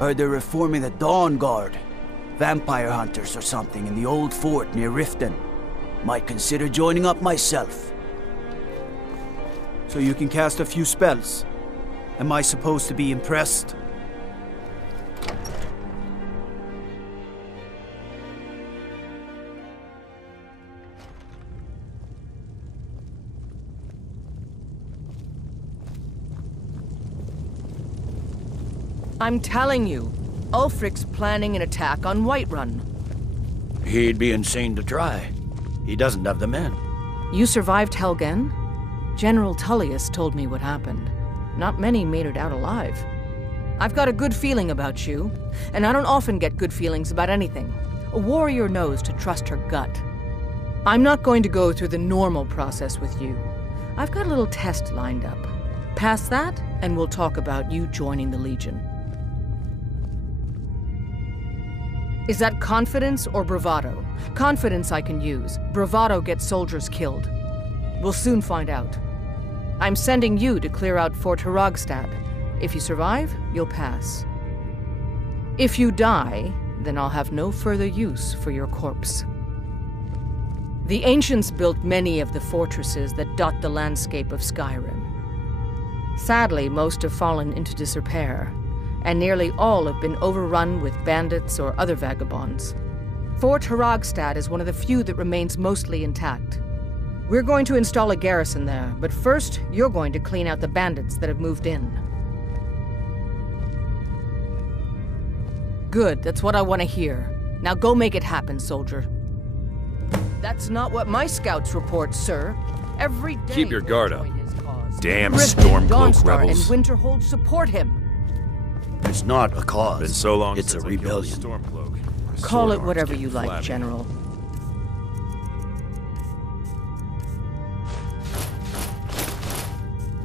Heard they're reforming the Dawn Guard. Vampire hunters or something in the old fort near Riften. Might consider joining up myself. So you can cast a few spells. Am I supposed to be impressed? I'm telling you, Ulfric's planning an attack on Whiterun. He'd be insane to try. He doesn't have the men. You survived Helgen? General Tullius told me what happened. Not many made it out alive. I've got a good feeling about you, and I don't often get good feelings about anything. A warrior knows to trust her gut. I'm not going to go through the normal process with you. I've got a little test lined up. Pass that, and we'll talk about you joining the Legion. Is that confidence or bravado? Confidence I can use. Bravado gets soldiers killed. We'll soon find out. I'm sending you to clear out Fort Hrogstad. If you survive, you'll pass. If you die, then I'll have no further use for your corpse. The ancients built many of the fortresses that dot the landscape of Skyrim. Sadly, most have fallen into disrepair, and nearly all have been overrun with bandits or other vagabonds. Fort Hrogstad is one of the few that remains mostly intact. We're going to install a garrison there, but first, you're going to clean out the bandits that have moved in. Good, that's what I want to hear. Now go make it happen, soldier. That's not what my scouts report, sir. Every day Keep your guard up. Damn Griffin, Stormcloak Dawnstar, rebels. and Winterhold support him. It's not a cause. Been so long it's since a I killed rebellion. Stormcloak. My Call sword it arm's whatever getting you like, flabby. General.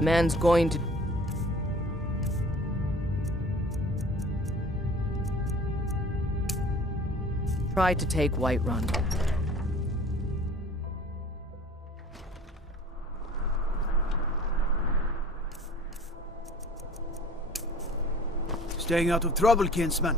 Man's going to... try to take Whiterun. Staying out of trouble, kinsman.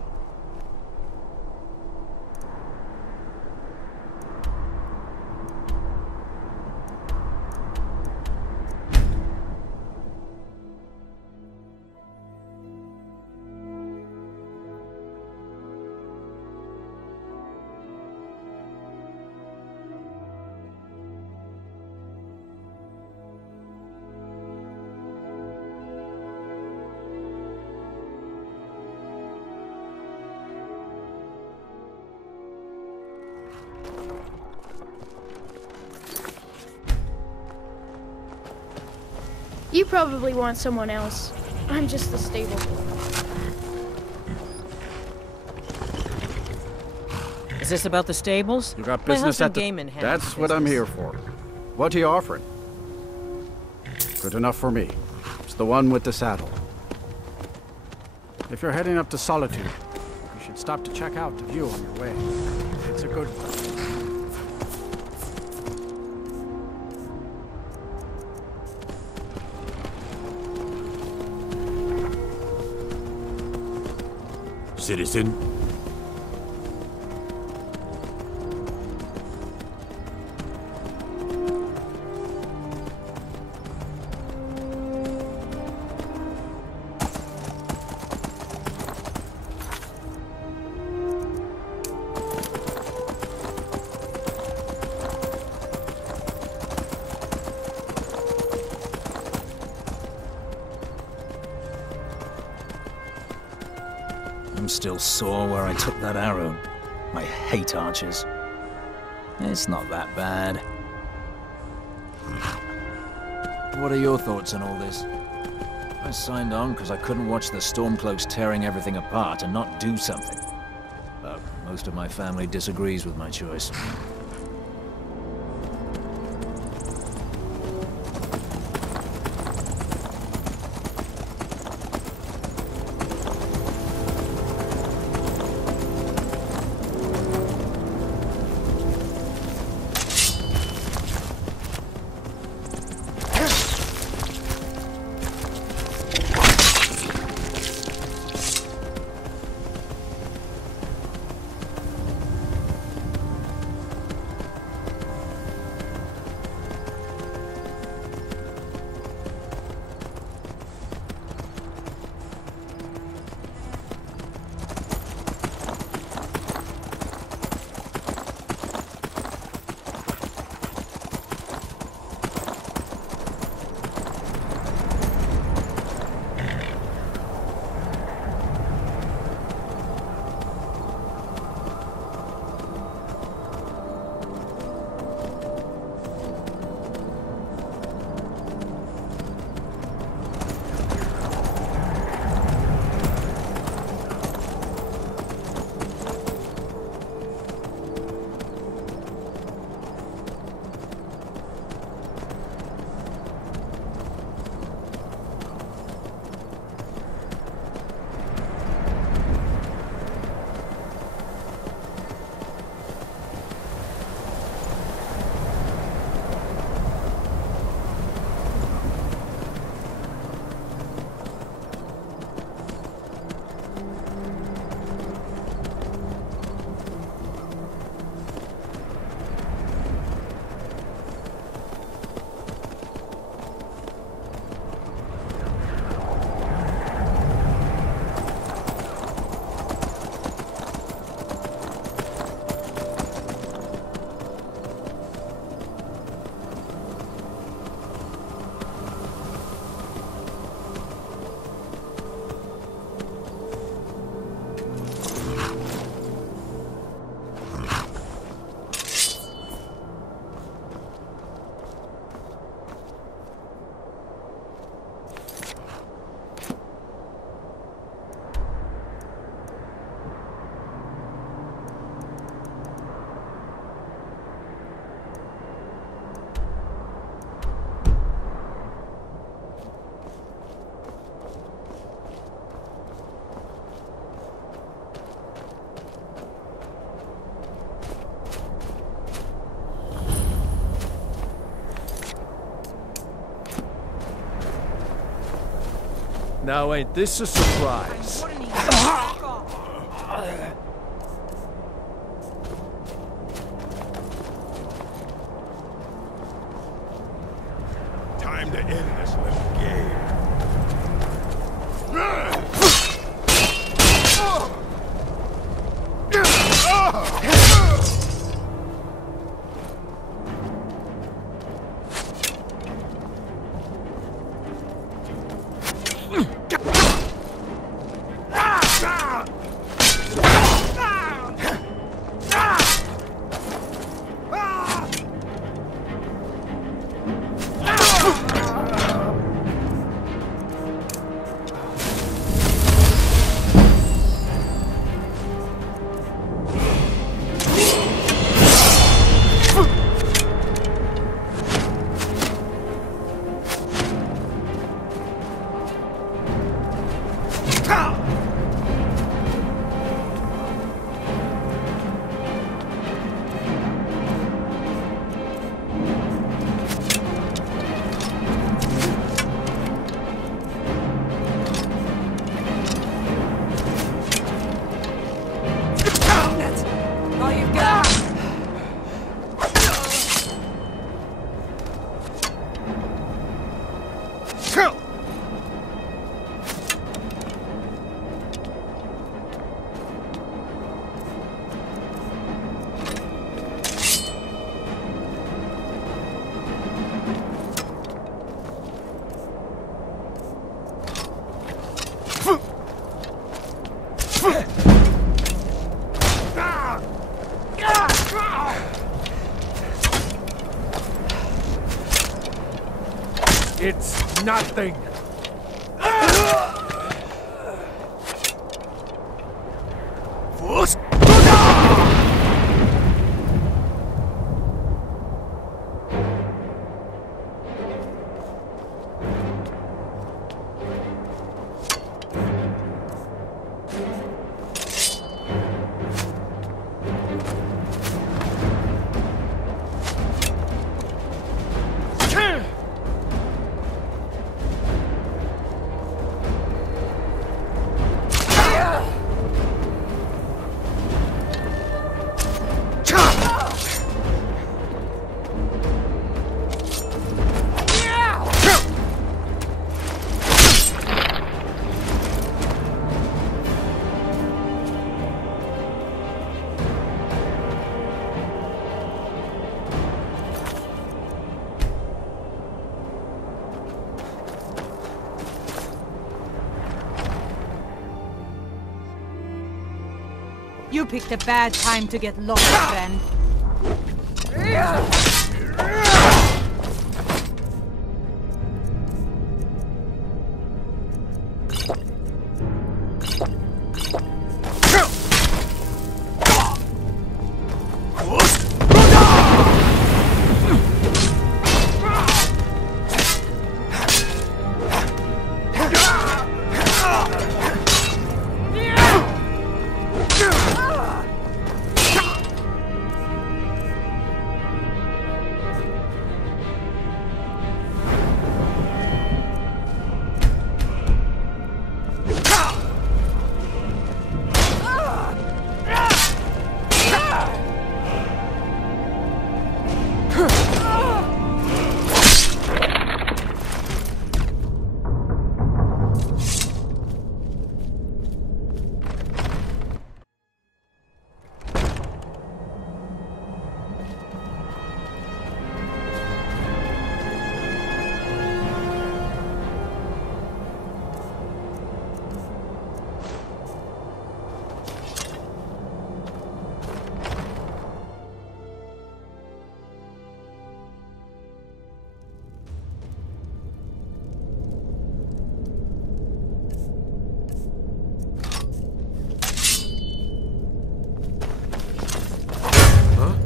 You probably want someone else. I'm just the stable boy. Is this about the stables? You got My business husband at the... Gaiman handles That's what I'm business. here for. What are you offering? Good enough for me. It's the one with the saddle. If you're heading up to Solitude, you should stop to check out the view on your way. It's a good one. Citizen. I'm still sore where I took that arrow. I hate archers. It's not that bad. What are your thoughts on all this? I signed on because I couldn't watch the Stormcloaks tearing everything apart and not do something. But most of my family disagrees with my choice. Now ain't this a surprise? Time to end this little game. It's nothing. You picked a bad time to get lost, friend.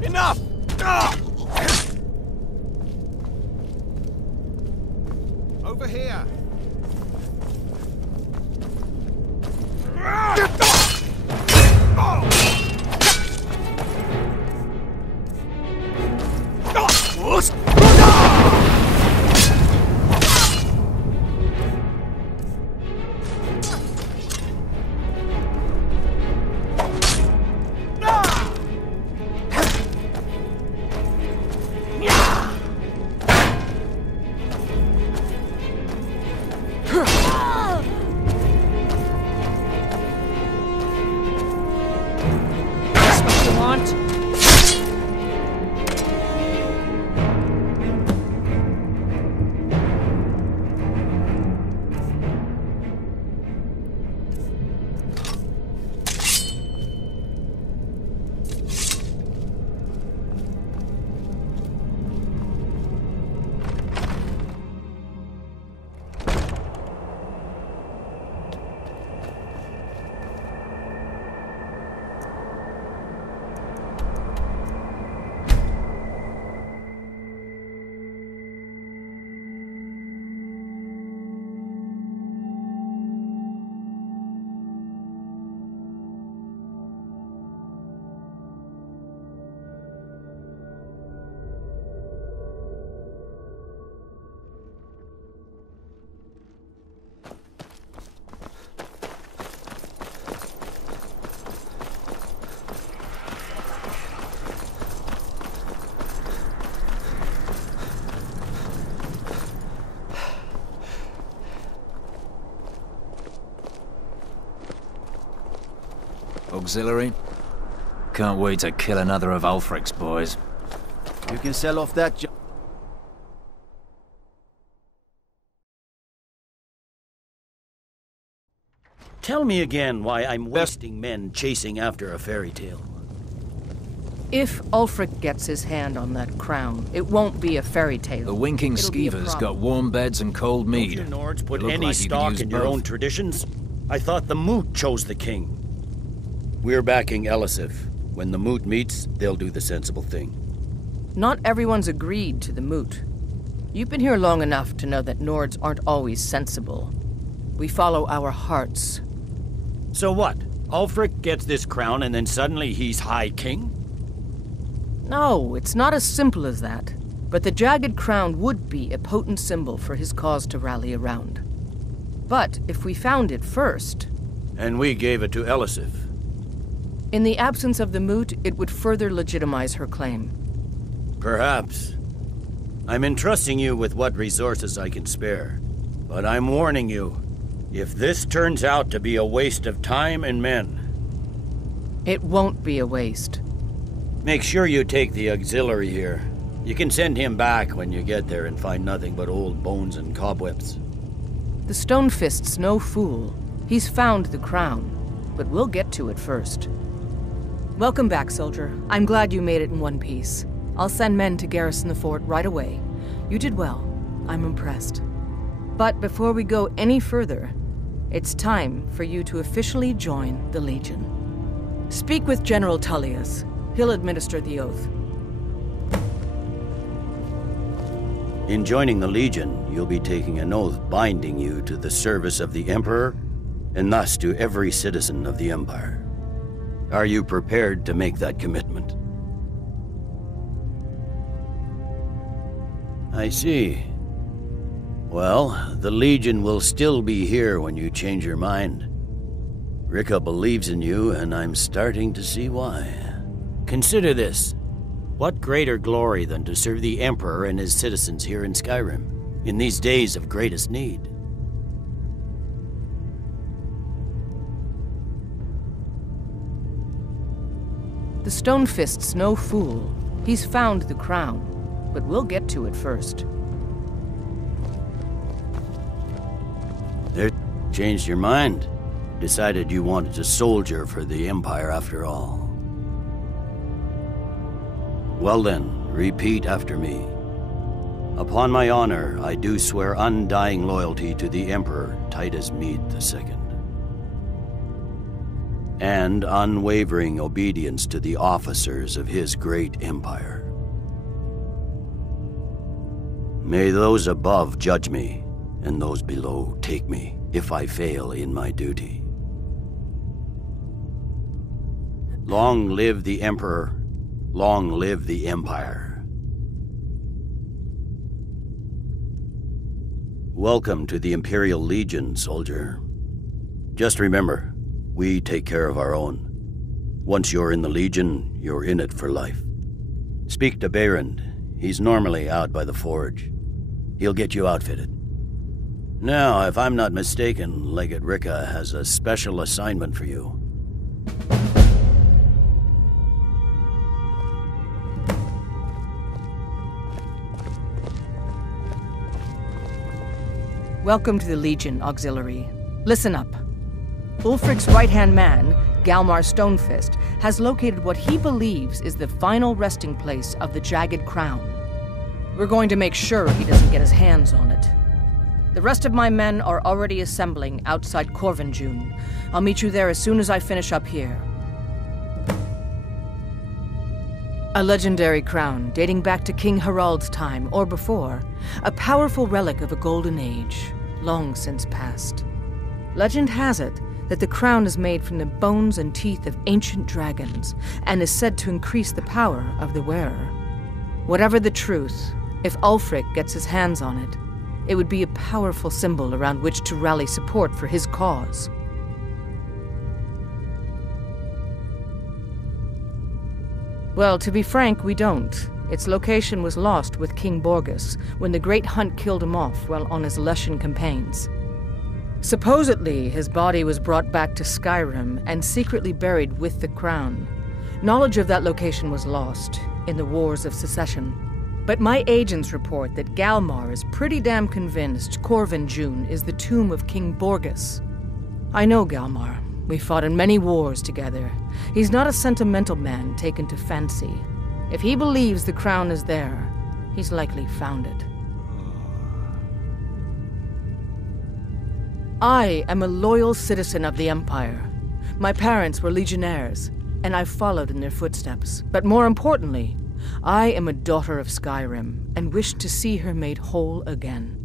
Enough! Over here! auxiliary. Can't wait to kill another of Ulfric's boys. You can sell off that job. Tell me again why I'm wasting men chasing after a fairy tale. If Ulfric gets his hand on that crown, it won't be a fairy tale. The winking It'll be a skeevers got problem. warm beds and cold mead. Don't you Nords put You look any like you could stock use in your both. own traditions? I thought the Moot chose the king. We're backing Elisif. When the Moot meets, they'll do the sensible thing. Not everyone's agreed to the moot. You've been here long enough to know that Nords aren't always sensible. We follow our hearts. So what? Ulfric gets this crown and then suddenly he's High King? No, it's not as simple as that. But the jagged crown would be a potent symbol for his cause to rally around. But if we found it first... And we gave it to Elisif. In the absence of the moot, it would further legitimize her claim. Perhaps. I'm entrusting you with what resources I can spare. But I'm warning you, if this turns out to be a waste of time and men... It won't be a waste. Make sure you take the auxiliary here. You can send him back when you get there and find nothing but old bones and cobwebs. The Stonefist's no fool. He's found the crown, but we'll get to it first. Welcome back, soldier. I'm glad you made it in one piece. I'll send men to garrison the fort right away. You did well. I'm impressed. But before we go any further, it's time for you to officially join the Legion. Speak with General Tullius. He'll administer the oath. In joining the Legion, you'll be taking an oath binding you to the service of the Emperor, and thus to every citizen of the Empire. Are you prepared to make that commitment? I see. Well, the Legion will still be here when you change your mind. Rika believes in you, and I'm starting to see why. Consider this. What greater glory than to serve the Emperor and his citizens here in Skyrim, in these days of greatest need? The Stonefist's no fool. He's found the crown, but we'll get to it first. There, changed your mind? Decided you wanted to soldier for the Empire after all. Well then, repeat after me. Upon my honor, I do swear undying loyalty to the Emperor Titus Mede II. And unwavering obedience to the officers of his great empire. May those above judge me, and those below take me, if I fail in my duty. Long live the Emperor, long live the Empire. Welcome to the Imperial Legion, soldier. Just remember, we take care of our own. Once you're in the Legion, you're in it for life. Speak to Behrend. He's normally out by the forge. He'll get you outfitted. Now, if I'm not mistaken, Legate Rika has a special assignment for you. Welcome to the Legion, Auxiliary. Listen up. Ulfric's right-hand man, Galmar Stonefist, has located what he believes is the final resting place of the Jagged Crown. We're going to make sure he doesn't get his hands on it. The rest of my men are already assembling outside Corvinjune. I'll meet you there as soon as I finish up here. A legendary crown dating back to King Harald's time or before. A powerful relic of a golden age, long since past. Legend has it that the crown is made from the bones and teeth of ancient dragons and is said to increase the power of the wearer. Whatever the truth, if Ulfric gets his hands on it, it would be a powerful symbol around which to rally support for his cause. Well, to be frank, we don't. Its location was lost with King Borgus when the Great Hunt killed him off while on his Lushan campaigns. Supposedly, his body was brought back to Skyrim and secretly buried with the crown. Knowledge of that location was lost in the Wars of Secession. But my agents report that Galmar is pretty damn convinced Corvin June is the tomb of King Borgus. I know Galmar. We fought in many wars together. He's not a sentimental man taken to fancy. If he believes the crown is there, he's likely found it. I am a loyal citizen of the Empire. My parents were legionnaires, and I followed in their footsteps. But more importantly, I am a daughter of Skyrim, and wish to see her made whole again.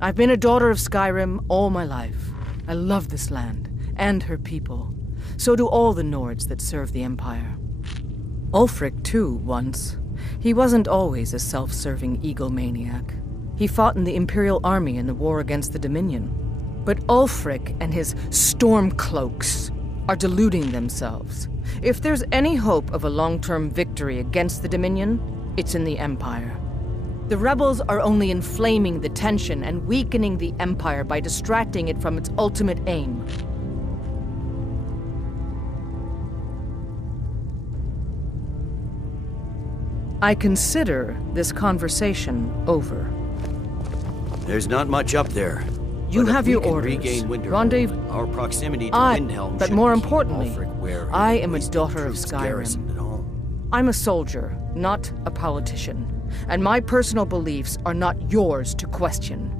I've been a daughter of Skyrim all my life. I love this land, and her people. So do all the Nords that serve the Empire. Ulfric, too, once. He wasn't always a self-serving egomaniac. He fought in the Imperial army in the war against the Dominion. But Ulfric and his Stormcloaks are deluding themselves. If there's any hope of a long-term victory against the Dominion, it's in the Empire. The rebels are only inflaming the tension and weakening the Empire by distracting it from its ultimate aim. I consider this conversation over. There's not much up there. You have your orders. Rendezvous. Our proximity to Windhelm but should more keep importantly, Ulfric wary I of am a wasted daughter of troops garrisoned at Skyrim. home. I'm a soldier, not a politician. And my personal beliefs are not yours to question.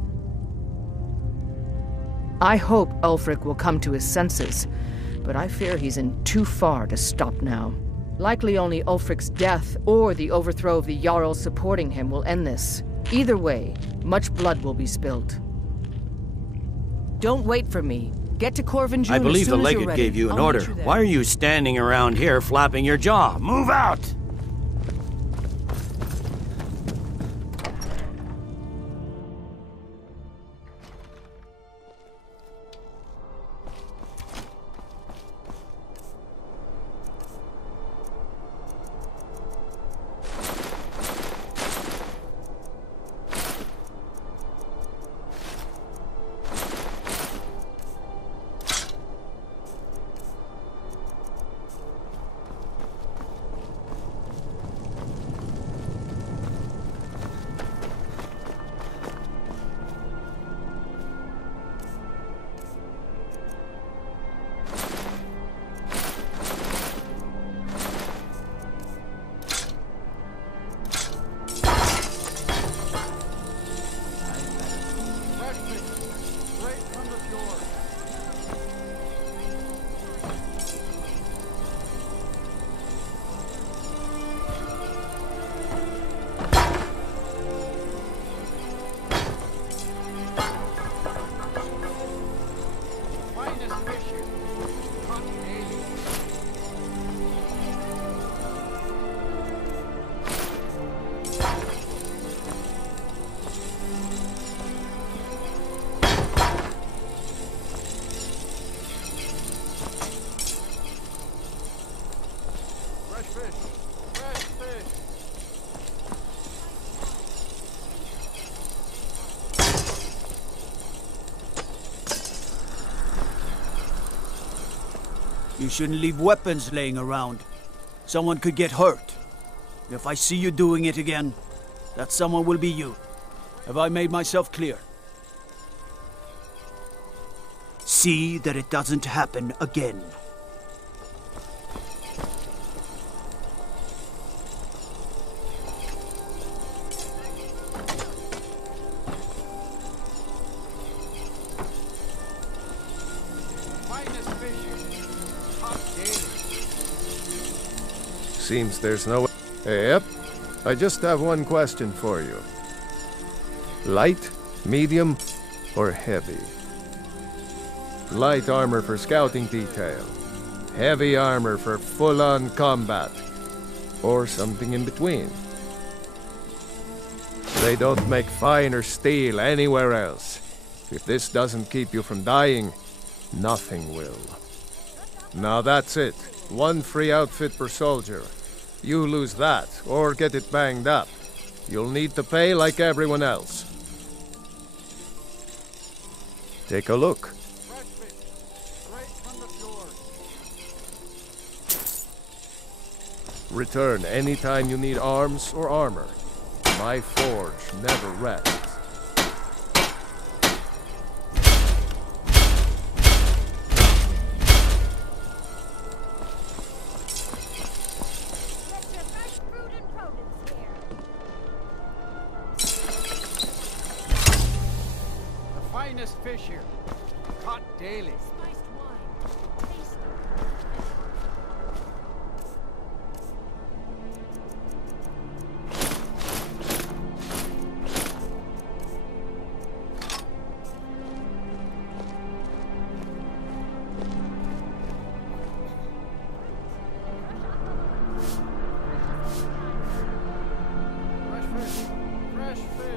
I hope Ulfric will come to his senses, but I fear he's in too far to stop now. Likely only Ulfric's death or the overthrow of the Jarl supporting him will end this. Either way, much blood will be spilled. Don't wait for me. Get to Corvin June I believe as the soon as you're legate ready. gave you an I'll order. meet you there. Why are you standing around here flapping your jaw? Move out! You shouldn't leave weapons laying around. Someone could get hurt. If I see you doing it again, that someone will be you. Have I made myself clear? See that it doesn't happen again. Seems there's no... Yep. I just have one question for you. Light, medium, or heavy? Light armor for scouting detail. Heavy armor for full-on combat. Or something in between. They don't make finer steel anywhere else. If this doesn't keep you from dying, nothing will. Now that's it. One free outfit per soldier. You lose that, or get it banged up. You'll need to pay like everyone else. Take a look. Return anytime you need arms or armor. My forge never rests. Finest fish here, caught daily. Fresh fish.